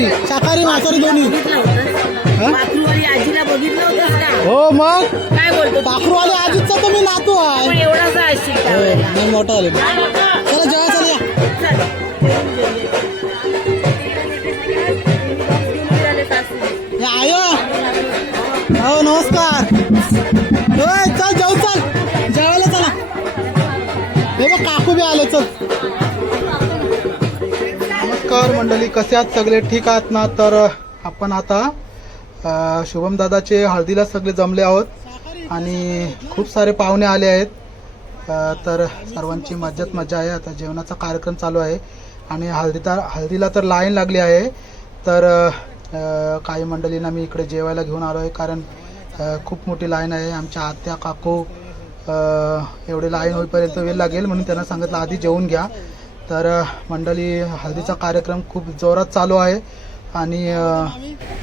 शाकाहारी शाकाहारी मांसाहारी दोन्ही. पाखरूवाली आजीला बघितलं होतंस का? हो मग काय बोलतो? पाखरूवाले आजीचा तर मी नातू आहे. पण एवढासा असशील हो, त्यावेळेला. नाही मोठा आले. चला जेव्हा चला या. चल. या आयो. हो नमस्कार. होय चल जाऊ चल जेवायला चला. हे बघ काकू बी आले चल. नमस्कार मंडळी, कसे आहात सगळे? ठीक आहात ना? तर आपण आता शुभम दादाचे हळदीला सगळे जमले आहोत आणि खूप सारे पाहुणे आले आहेत. तर सर्वांची मज्जाच मजा आहे. आता जेवणाचा कार्यक्रम चालू आहे आणि हळदीला तर लाईन लागली आहे. तर काही मंडळींना मी इकडे जेवायला घेऊन आलो आहे, कारण खूप मोठी लाईन आहे. आमच्या आत्या काकू एवढी लाईन होईपर्यंत वेळ लागेल म्हणून त्यांना सांगितलं आधी जेवून घ्या. तर मंडळी हळदीचा कार्यक्रम खूप जोरात चालू आहे आणि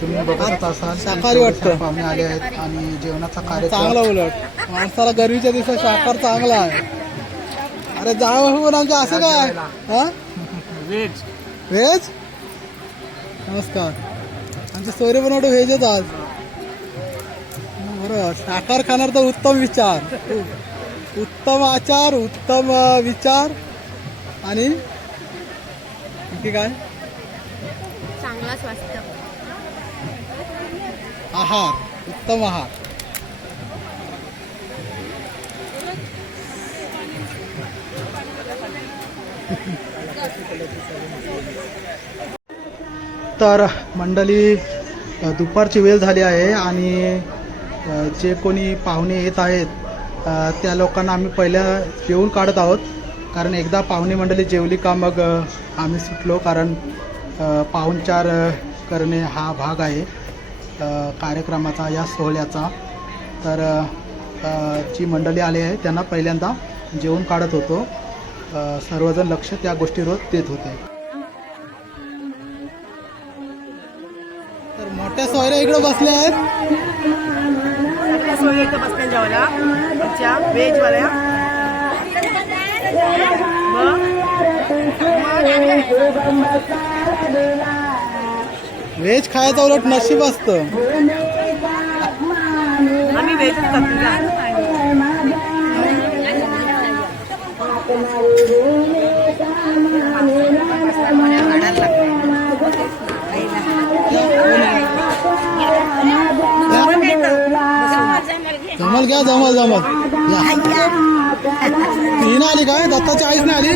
तुम्ही बघत असाल शाकाहारी वाटतं पाहुणे आले आहेत आणि जेवणाचा कार्यक्रम चांगला. उलट माणसाला गरमीच्या दिवसात शाकाहार चांगला आहे. अरे जावं आमच्या असं काय हा व्हेज व्हेज. नमस्कार. आमची सोयरे बनवतो व्हेजच आज. बरोबर. शाकाहार खाणार तर उत्तम विचार, उत्तम आचार, उत्तम विचार आणि काय चांगला स्वास्थ्य आहार, उत्तम आहार. तर मंडळी दुपारची वेळ झाली आहे आणि जे कोणी पाहुणे येत आहेत त्या लोकांना आम्ही पहिल्या जेवून काढत आहोत, कारण एकदा पाहुणे मंडळी जेवली का मग आम्ही सुटलो, कारण पाहुणचार करणे हा भाग आहे कार्यक्रमाचा, या सोहळ्याचा. तर जी मंडळी आली आहे त्यांना पहिल्यांदा जेवून काढत होतो. सर्वजण लक्ष त्या गोष्टीवर देत होते. तर मोठ्या सोयऱ्या इकडे बसल्या आहेत. सगळ्या सोयी इथं बसल्या जेवायला आमच्या व्हेजवाल्या. व्हेज खायचं उलट नशीब असतं. आम्ही व्हेजच खातो. जमल घ्या, जमल जमल. ही ना आली काय? दत्ताची आईच नाही आली.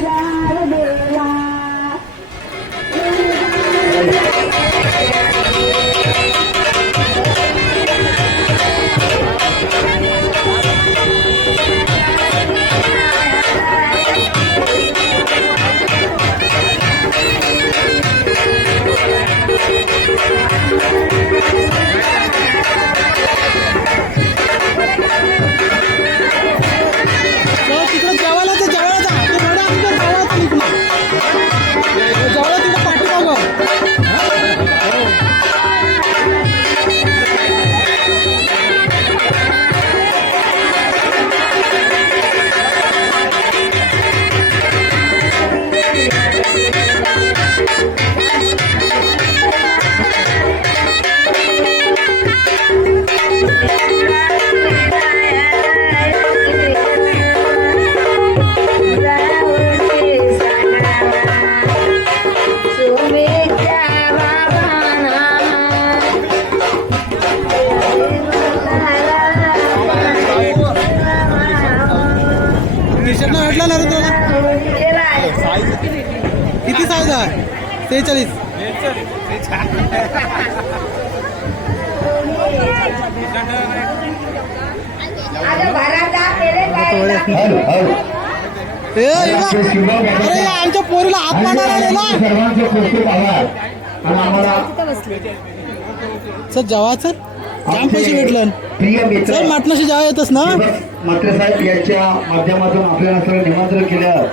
किती साईज आहे? 43. अरे आमच्या पोरीला हात मारणार आलेला. सर जेवायचं जाम पैसे भेटलं. सर मटणाशी जेव्हा येतच ना. मात्र साहेब यांच्या माध्यमातून आपल्याला सगळं निमंत्रण केलं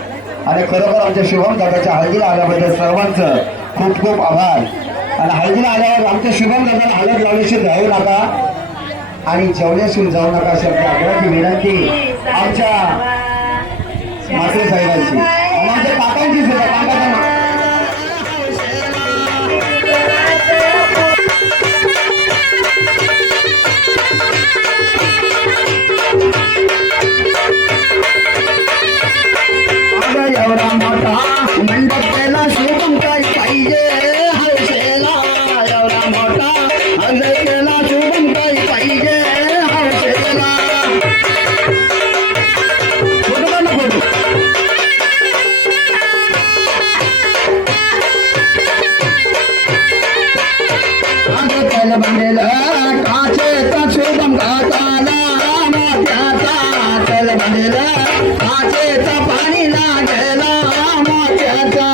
आणि खरोखर आमच्या शुभम दादाच्या हळदीला आल्याबद्दल सर्वांचं खूप खूप आभार. आणि हळदीला आल्यावर आमच्या शुभम दादाला हळद लावल्याशिवाय जाऊ नका आणि जेवल्याशिवाय जाऊ नका अशी आपल्या आग्रहाची विनंती आमच्या मात्रे साहेबांची आणि आमच्या काकांची सुद्धा. काकांना गंगेचा पाणी ना घ्यायला मोत्याचा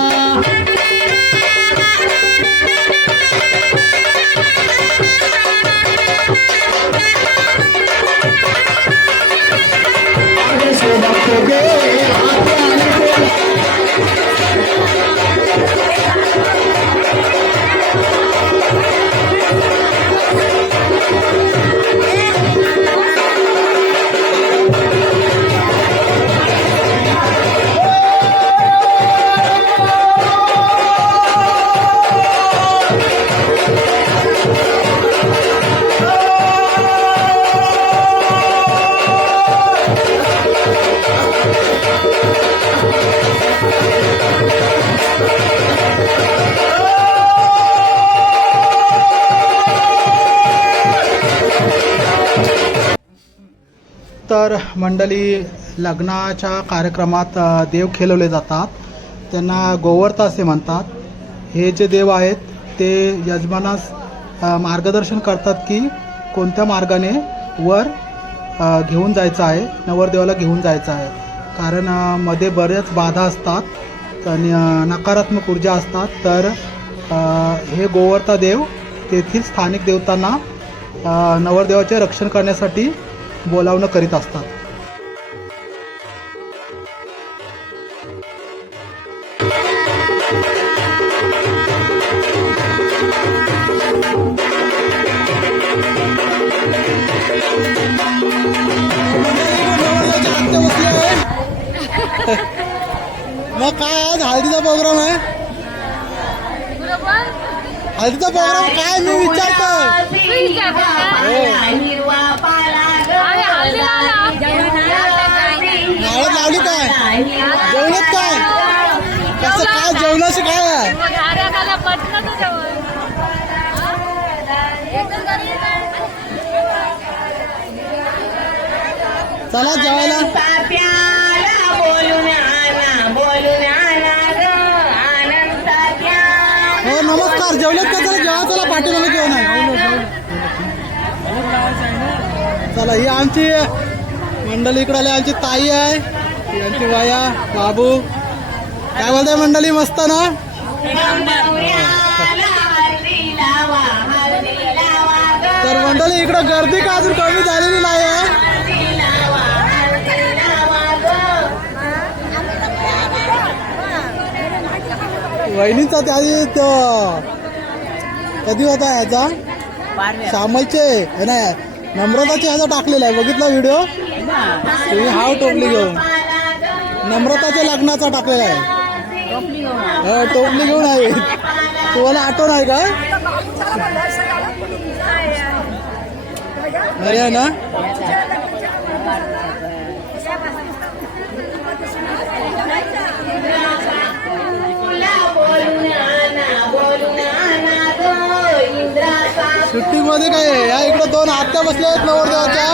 तर मंडळी लग्नाच्या कार्यक्रमात देव खेळवले जातात, त्यांना गोवर्ता असे म्हणतात. हे जे देव आहेत ते यजमानास मार्गदर्शन करतात की कोणत्या मार्गाने वर घेऊन जायचं आहे, नवरदेवाला घेऊन जायचं आहे. कारण मध्ये बऱ्याच बाधा असतात आणि नकारात्मक ऊर्जा असतात. तर हे गोवर्ता देव तेथील स्थानिक देवतांना नवरदेवाचे रक्षण करण्यासाठी बोलावणं करीत असतात. मग काय आज हळदीचा प्रोग्राम आहे? हळदीचा प्रोग्राम काय मी विचारतोय. नारळ लावली काय? जेवणात काय कसं काय जेवणाशी काय आहे? चला जेवायला. हो नमस्कार. जेवलेत का? चला जेवा. चला पाठीमागे जेवण आहे. चला ही आमची मंडळी इकडे आली. आमची ताई आहे, ही आमची बाया बाबू. काय बोलताय मंडळी? मस्त ना? तर मंडळी इकडे गर्दी का अजून कमी झालेली नाही आहे. वहिनीचा त्याची तो कधी होता ह्याचा श्यामलचे नाही नम्रताचे ह्याचा टाकलेला आहे. बघितला व्हिडिओ तुम्ही? हाव टोपली घेऊन नम्रताच्या लग्नाचा टाकलेला आहे. टोपली घेऊन आहे. तुम्हाला आठवण आहे का? अरे ना सुट्टी मध्ये काय या इकडे दोन आत्या बसल्या आहेत नवरदेवाच्या.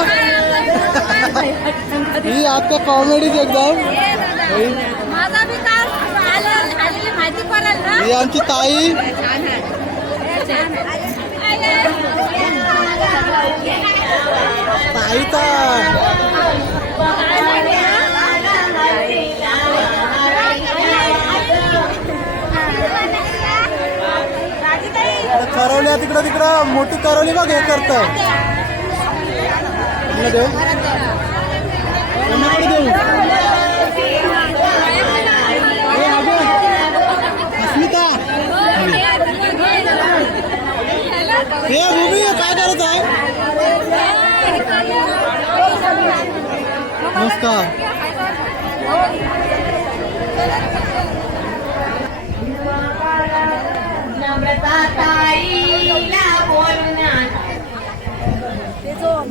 ही आत्या कॉमेडीच एकदम. ही आमची ताई. ताईचा करवल्या तिकडं तिकडं मोठी करवली बघ. हे करत देऊ कोणाकडे देऊ? अस्मिता हे भूमी काय करत आहे? नमस्कार.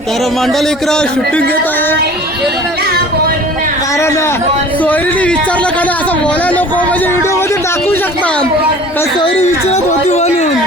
तर मंडळी इकडं शूटिंग घेत आहे. कारण सोयरीने विचारलं का नाही असं बोलायला नको, म्हणजे व्हिडिओ मध्ये दाखवू शकतात का सोयरी विचारत होती म्हणून.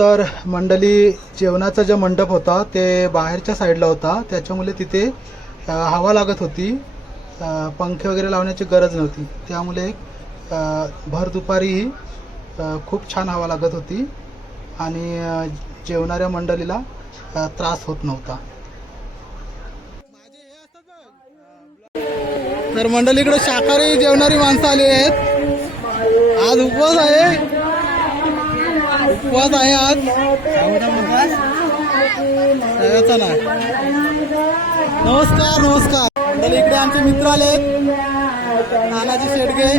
तर मंडळी जेवणाचा जो मंडप होता ते बाहेरच्या साईडला होता, त्याच्यामुळे तिथे हवा लागत होती, पंखे वगैरे लावण्याची गरज नव्हती. त्यामुळे भर दुपारीही खूप छान हवा लागत होती आणि जेवणाऱ्या मंडळीला त्रास होत नव्हता. तर मंडळीकडे शाकाहारी जेवणारी माणसं आली आहेत. आज उपवास आहे, उपवास आहे आज. चला, नमस्कार नमस्कार. मंडळी इकडे आमचे मित्र आले आहेत, नानाजी शेडगे.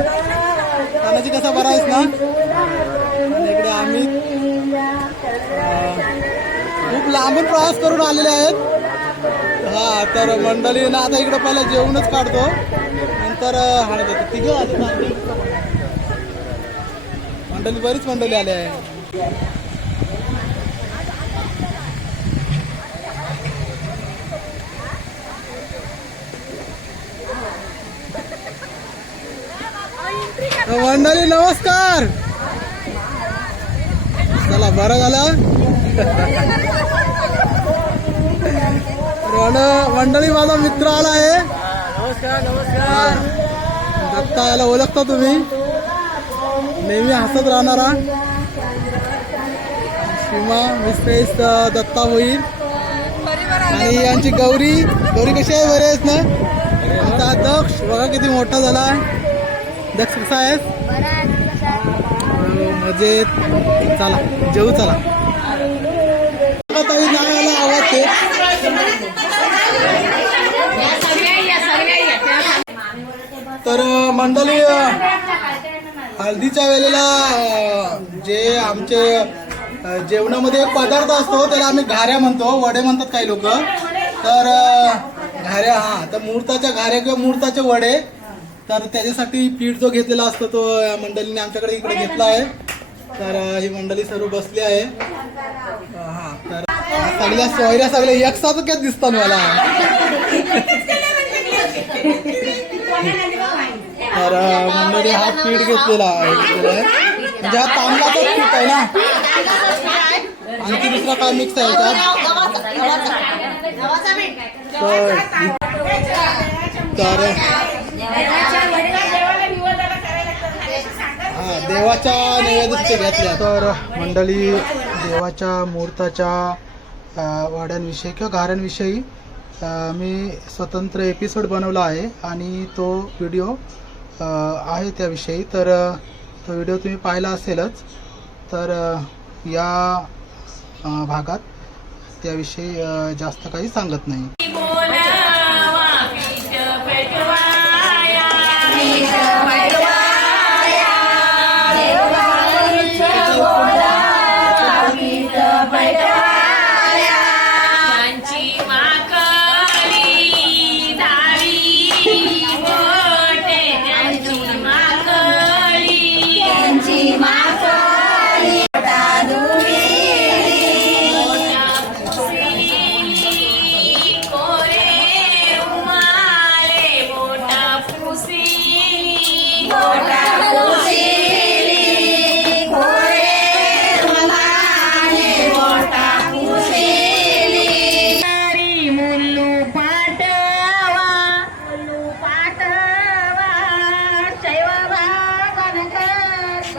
नानाजी कसा बरा आहेस ना? आणि इकडे आम्ही खूप लांबून प्रवास करून आलेले आहेत. हा, तर मंडळी ना आता इकडे पहिला जेवणच काढतो, नंतर हळद होते. तिघं आले मंडळी, बरीच मंडळी आली आहे. मंडळी नमस्कार. चला, बरं झालं. मंडळी माझा मित्र आला आहे. नमस्कार नमस्कार. दत्ता, याला ओळखता तुम्ही? नेहमी हसत राहणारा सीमा मिस्ट्रेस दत्ता होईल. आणि यांची गौरी. गौरी कशी आहे? बरे आहेत ना? आमचा दक्ष बघा किती मोठा झाला आहे. दक्ष कसा आहेस? मजेत. चला जेवू. चला, ताई नाही आला आवाज ते. तर मंडळी हळदीच्या वेळेला जे आमचे जेवणामध्ये एक पदार्थ असतो त्याला आम्ही घाऱ्या म्हणतो, वडे म्हणतात काही लोक. तर घाऱ्या, हा, तर मुहूर्ताच्या घाऱ्या किंवा मुहूर्ताचे वडे. तर त्याच्यासाठी पीठ जो घेतलेला असतो तो या मंडळीने आमच्याकडे इकडे घेतला आहे. तर ही मंडळी सर्व बसली आहे. हा, तर सगळ्या सोयऱ्या सगळ्या एकसाथच दिसतात मला. तर मंडळी हा पीठ घेतलेला आहे, म्हणजे हा तांदळाचाच पीठ आहे ना, आणखी दुसरा काय मिक्स आहे तर हा, देवाच्या नैवेद्य घेतल्या. तर मंडळी देवाच्या मुहूर्ताच्या वाड्यांविषयी किंवा घाऱ्यांविषयी मी स्वतंत्र एपिसोड बनवला आहे आणि तो व्हिडिओ आहे त्याविषयी. तर तो व्हिडिओ तुम्ही पाहिला असेलच. तर या भागात त्याविषयी जास्त काही सांगत नाही.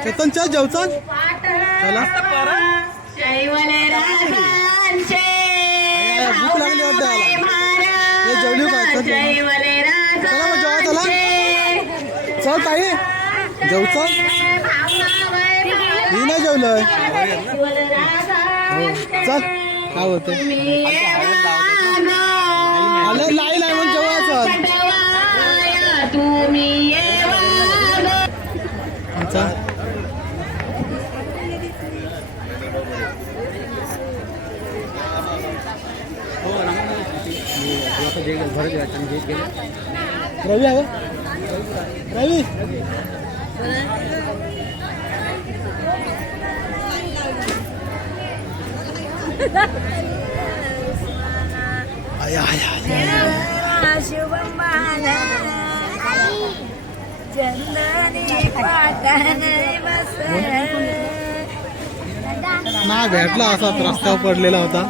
चेतन चल जेव चल. चला, भूक लागली वाटतं मला. हे जेवली का? चला मग जेवा. चला चल ताई, जेव चल. मी नाही जेवलोय. चल, काय होतं? आलं नाही नाही म्हणून जेव्हा चल. रवी आहे रवी. शुभम चंदनी पाटण बस ना भेटला असाच रस्त्यावर पडलेला होता.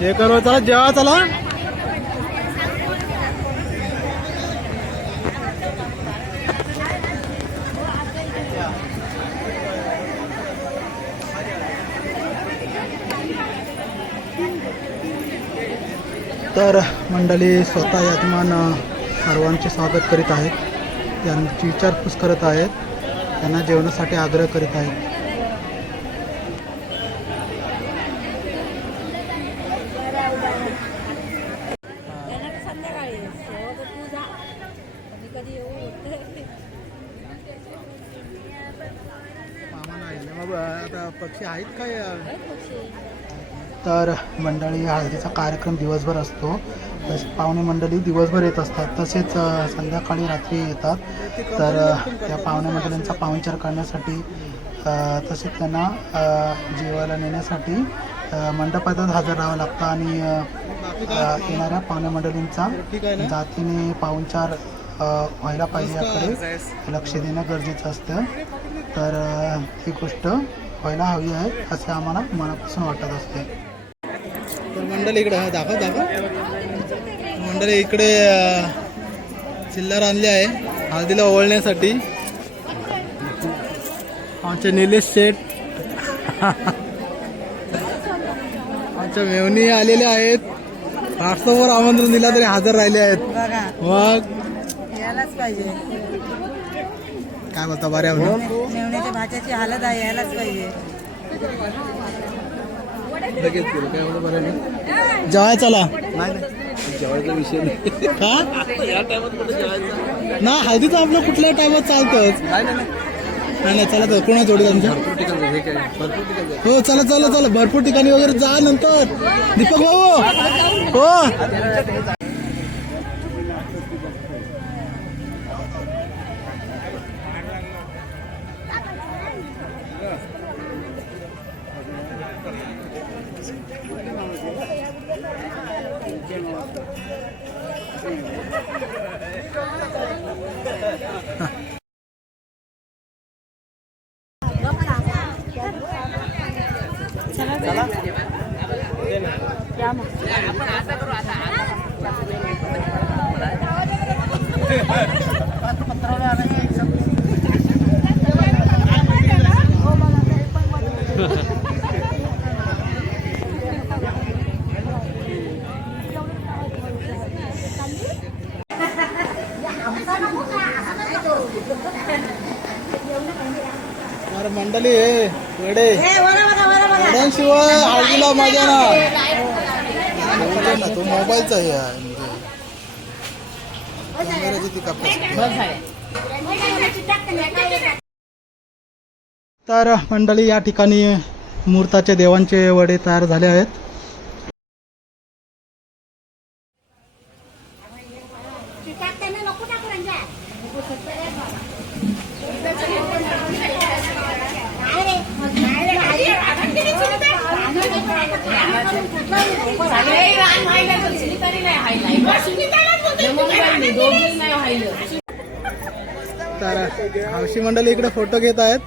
हे करू चला जेवा चला. तर मंडळी स्वतः यजमान सर्वांचे स्वागत करीत आहेत, त्यांची विचारपूस करत आहेत, त्यांना जेवणासाठी आग्रह करीत आहेत. आता पक्षी आहेत काय? तर मंडळी हळदीचा कार्यक्रम दिवसभर असतो. पाहुणे मंडळी दिवसभर येत असतात, तसेच संध्याकाळी रात्री येतात. तर त्या पाहुणे मंडळींचा पाहुणचार करण्यासाठी तसेच त्यांना जेवायला नेण्यासाठी मंडपातच हजर राहावं लागतं आणि येणाऱ्या पाहुणे मंडळींचा जातीने पाहुणचार व्हायला पाहिजे याकडे लक्ष देणं गरजेचं असतं. तर ही गोष्ट व्हायला हवी आहे असे आम्हाला मनापासून वाटत असते. तर मंडळी इकडे दाखव मंडळी इकडे चिल्लर आणले आहे हळदीला ओवळण्यासाठी. आमचे निलेश शेठ आमच्या मेवणी आलेले आहेत. व्हॉट्सअपवर आमंत्रण दिला तरी हजर राहिले आहेत. मग यायलाच पाहिजे. काय बोलता बऱ्या मेवण्याच्या भाच्याची हालत आहे, यायलाच पाहिजे. जेवाय चला जेवायचा विषय नाही का या टायमात कुठे जेवायचं ना हळदीचं आपलं कुठल्या टायमात चालतंच. नाही चला तर कोणा जोडी आमच्या भरपूर ठिकाणी हे काय भरपूर ठिकाणी हो चला भरपूर ठिकाणी वगैरे जा नंतर. दीपक भाऊ हो अरे मंडळी वेडे शिवाय हळदीला मजा ना. तो मोबाईलचा हे आहे म्हणजे कॅमेराची ती कॅपॅसिटी. तर मंडळी या ठिकाणी मुहूर्ताचे देवांचे वडे तयार झाले आहेत. तर हौशी मंडळी इकडे फोटो घेत आहेत.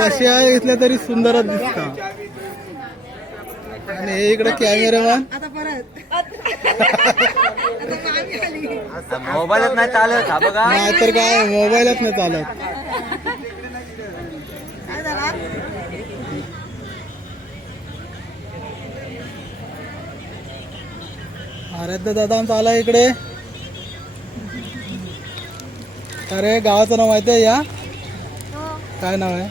कशी आहे इथल्या तरी सुंदरच दिसतात. आणि हे इकडे कॅमेरामॅन मोबाईलच नाही चालत हा बघा. नाही तर काय मोबाईलच नाही चालत. आराध्य दादा आमचा आला इकडे. अरे गावाचं नाव माहिती आहे या? काय नाव आहे?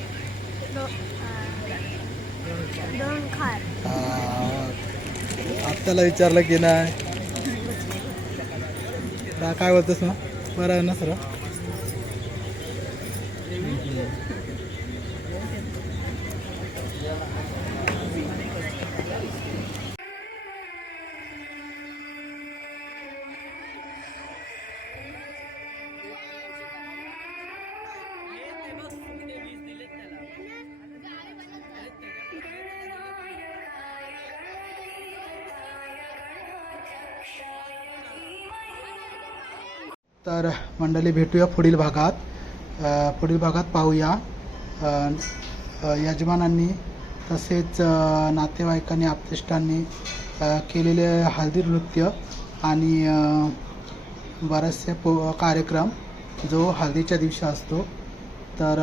आत्याला विचारलं की नाही? काय बोलतोस मग? बरं आहे ना सर? तर मंडळी भेटूया पुढील भागात. पुढील भागात पाहूया यजमानांनी तसेच नातेवाईकांनी आप्तेष्टांनी केलेले हळदी नृत्य आणि बरेचसे कार्यक्रम जो हळदीच्या दिवशी असतो. तर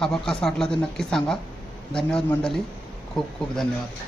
हा भाग कसा वाटला ते नक्की सांगा. धन्यवाद मंडळी, खूप खूप धन्यवाद.